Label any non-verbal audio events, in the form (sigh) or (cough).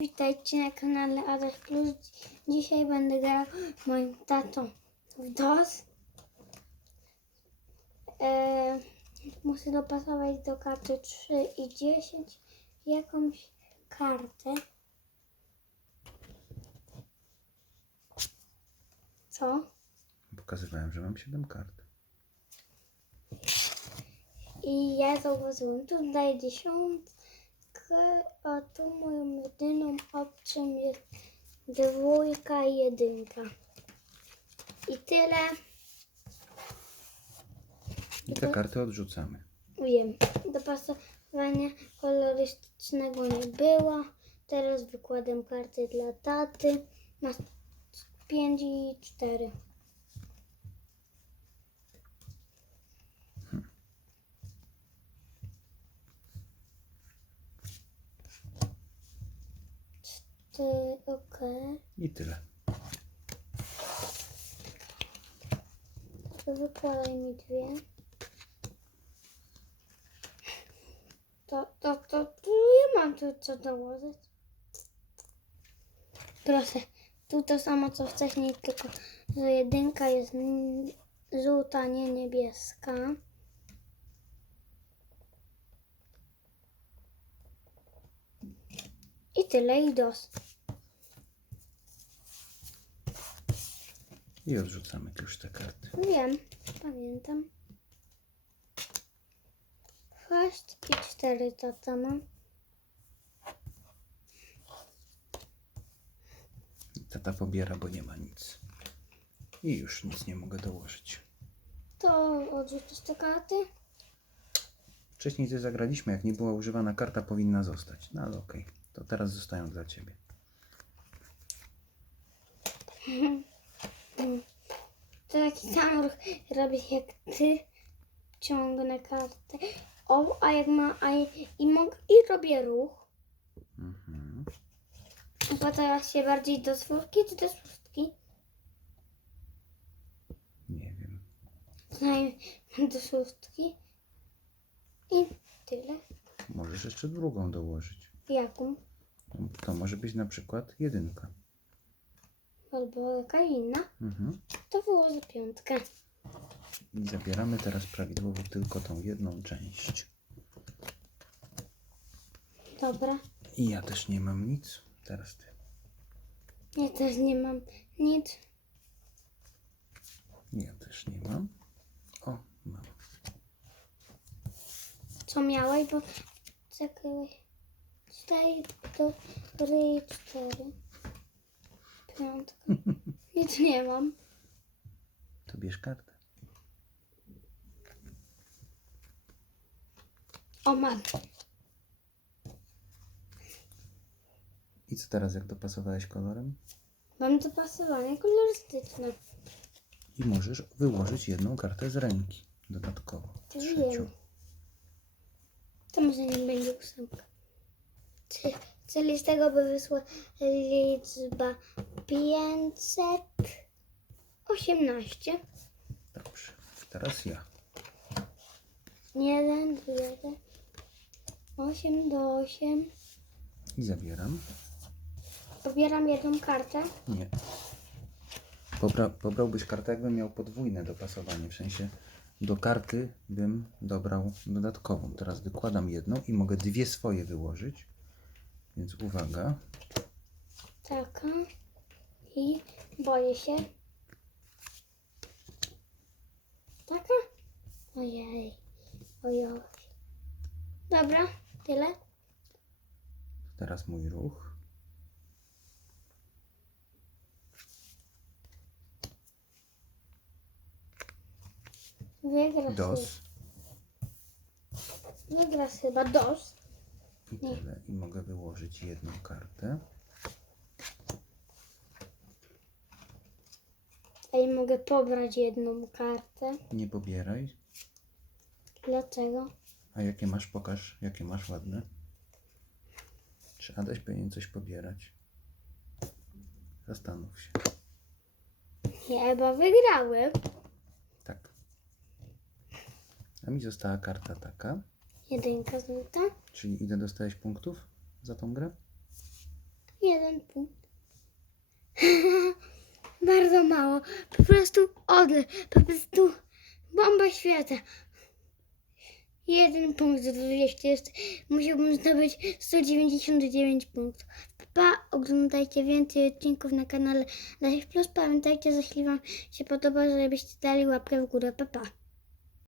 Witajcie na kanale Adaś Plus. Dzisiaj będę grał moim tatą w DOS. Eee, muszę dopasować do karty 3 i 10 jakąś kartę. Co? Pokazywałem, że mam 7 kart. I ja zauważyłem tutaj dziesiątkę, a tu moją jedyną opcją jest dwójka i jedynka. I tyle. I te karty odrzucamy. Wiem, dopasowania kolorystycznego nie było. Teraz wykładam karty dla taty. Ma 5 i 4. Okej. I tyle. To wykładaj mi dwie. To, to, to, to ja mam tu co dołożyć. Proszę, tu to samo co wcześniej, tylko że jedynka jest n- żółta, nie niebieska. I tyle, i dos. I odrzucamy już te karty. Wiem, pamiętam. Sześć i cztery tata mam. Tata pobiera, bo nie ma nic. I już nic nie mogę dołożyć. To odrzucisz te karty? Wcześniej coś zagraliśmy, jak nie była używana karta, powinna zostać. No ale okej, to teraz zostają dla Ciebie. (laughs) Taki sam ruch robię jak ty. Ciągnę kartę. O, a jak ma, a i, mogę, i robię ruch. Mhm. Podoba się bardziej do czwórki czy do szóstki? Nie wiem. Znajdę do szóstki. I tyle. Możesz jeszcze drugą dołożyć. Jaką? To może być na przykład jedynka. Albo jaka inna. Mhm. To wyłożę piątkę. I zabieramy teraz prawidłowo tylko tą jedną część. Dobra. I ja też nie mam nic. Teraz Ty. Ja też nie mam nic. Ja też nie mam. O, mam. Co miałeś, bo czekaj. Cztery, to i cztery. Piątka. Nic nie mam. To bierz kartę. O, mam. I co teraz, jak dopasowałeś kolorem? Mam dopasowanie kolorystyczne. I możesz wyłożyć jedną kartę z ręki dodatkowo. To Trzecią. wiem. To może nie będzie ósemka. Czy- Czyli z tego by wyszła liczba 518. Dobrze. Teraz ja. 1, 2, 8 do 8. I zabieram. Pobieram jedną kartę. Nie. Pobra, pobrałbyś kartę, jakbym miał podwójne dopasowanie. W sensie do karty bym dobrał dodatkową. Teraz wykładam jedną i mogę dwie swoje wyłożyć. Więc uwaga. Taka. I boję się. Taka? Ojej. Ojoj. Dobra, tyle. Teraz mój ruch. Wygrasz. Dos. Wygrasz chyba dos. I tyle. I mogę wyłożyć jedną kartę. A i mogę pobrać jedną kartę. Nie pobieraj. Dlaczego? A jakie masz? Pokaż, jakie masz ładne. Czy Adaś powinien coś pobierać? Zastanów się. Ja chyba wygrałem. Tak. A mi została karta taka. Jedynka żółta. Czyli ile dostałeś punktów za tą grę? Jeden punkt. (laughs) Bardzo mało. Po prostu odle. Po prostu bomba świata. Jeden punkt z 20 jest. Musiałbym zdobyć 199 punktów. Pa, oglądajcie więcej odcinków na kanale Life Plus. Pamiętajcie, jeśli Wam się podoba, żebyście dali łapkę w górę. Pa, pa.